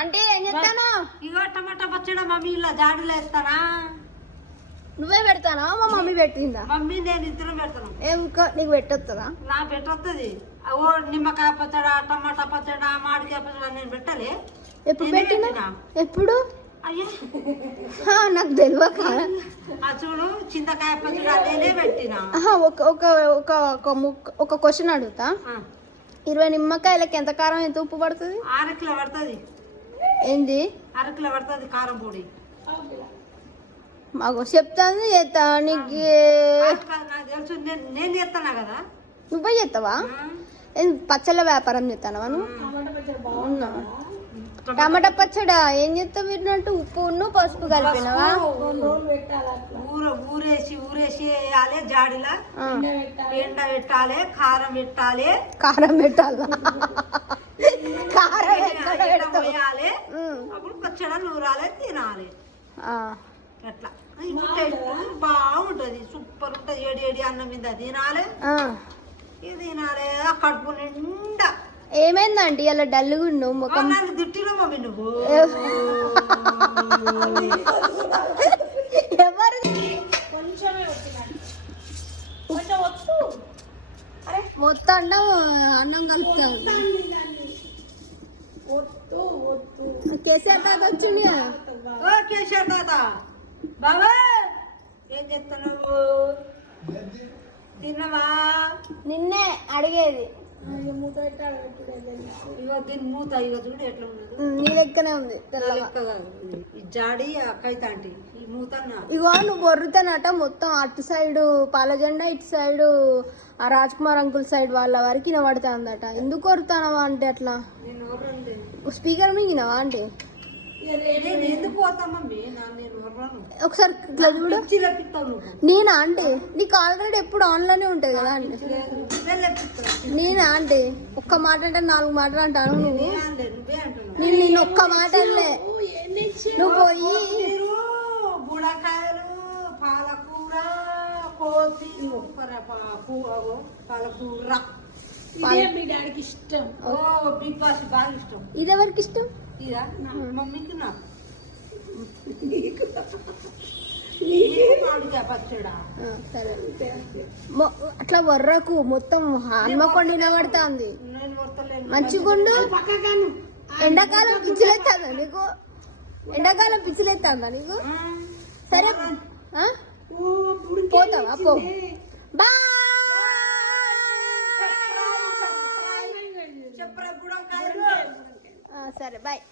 అంటే ఏం చెప్తాను? ఇగో టమాటా పచ్చడి మమ్మీ ఇలా జాడీలో వేస్తానా? నువ్వే పెడతానా మా మమ్మీ పెట్టిందా? మమ్మీ నేను ఇద్దరం పెడతాను. నీకు పెట్టొస్తుందా? నా పెట్టొస్తుంది. ఓ నిమ్మకాయ పచ్చడా, టమాటా పచ్చడా, మామిడికాయ పచ్చడా నేను పెట్టాలి. ఎప్పుడు పెట్టినా? ఎప్పుడు? అయ్యా నాకు తెలియక. చూడు చింతకాయ పచ్చడా నేనే పెట్టినా. ఒక క్వశ్చన్ అడుగుతా. 20 నిమ్మకాయలకి ఎంత కారం ఎంత ఉప్పు పడుతుంది? 6 కిలో పడుతుంది. ఏంది? 6 కిలో పడుతుంది కారం పొడి. మాకు చెప్తాను చేస్తా. నీకు నాకు తెలుసు, నేను చేస్తానా కదా. నువ్వే చేస్తావా? పచ్చళ్ళ వ్యాపారం చేస్తానవా నువ్వు? టమాటా పచ్చడా ఏం చేస్తావు? పెట్టినట్టు ఉప్పు పసుపు కలిపినవా? ఊరేసి వేయాలి జాడిలా. ఎండ పెట్టాలి, కారం పెట్టాలి. కారం పెట్టాలా? కారం వేయాలి. అప్పుడు పచ్చడి నూరాలి, తినాలి. అట్లా బాగుంటది, సూపర్ ఉంటది. ఏడి అన్నం మీద తినాలి. ఇది తినాలి కడుపు నిండా. ఏమైందండి అలా డల్లుగా ఉన్నావు? ముఖం దిట్టిలో మమ్మీ నువ్వు. మొత్తం అన్నం కలుపుతావు. కేసీఆర్ తాత వచ్చింది కదా. కేసీఆర్ తాత బాబా ఏం చేస్తున్నావు? తిన్నవా? నిన్నే అడిగేది. ఇగో దీని మూత ఇగో చూడు ఎట్లా ఉన్నది. నీ లెక్కనే ఉంది. ఈ జాడి అక్కయితాంటి ఈ మూత. ఇగో నువ్వు బొర్రుతానట మొత్తం అటు సైడు పాలజెండా, ఇటు సైడు ఆ రాజ్ కుమార్ అంకుల్ సైడ్ వాళ్ళ వరకు వినబడతా ఉందట. ఎందుకు కొరుతానవా అంటే అట్లా? స్పీకర్ మింగినవా అంటే? ఎందుకు పోతా మమ్మీ? ఒకసారి ఇట్లా చూడు. నేనా అంటే? నీకు ఆల్రెడీ ఎప్పుడు ఆన్లైన్ ఉంటది కదా అంటే. నేనా అంటే? ఒక్క మాట అంటే 4 మాటలు అంటాను నువ్వు. నేను ఒక్క మాట అనలే. నువ్వు పోయి బుడకాయలు, పాలకూర, కోసి పాలకూర మీ డాడీకి ఇష్టం. బిగ్ బాస్ బాగా ఇష్టం. ఇది ఎవరికి ఇష్టం? ఇదా మమ్మీకి నాకు. అట్లా వర్రకు మొత్తం హన్మకొండ వినబడతా ఉంది. మంచిగుండు. ఎండాకాలం పిచ్చిలేస్తుందా నీకు? ఎండాకాలం పిచ్చిలేస్తుందా నీకు? సరే పోతావా? పో. బాయ్. సరే బాయ్.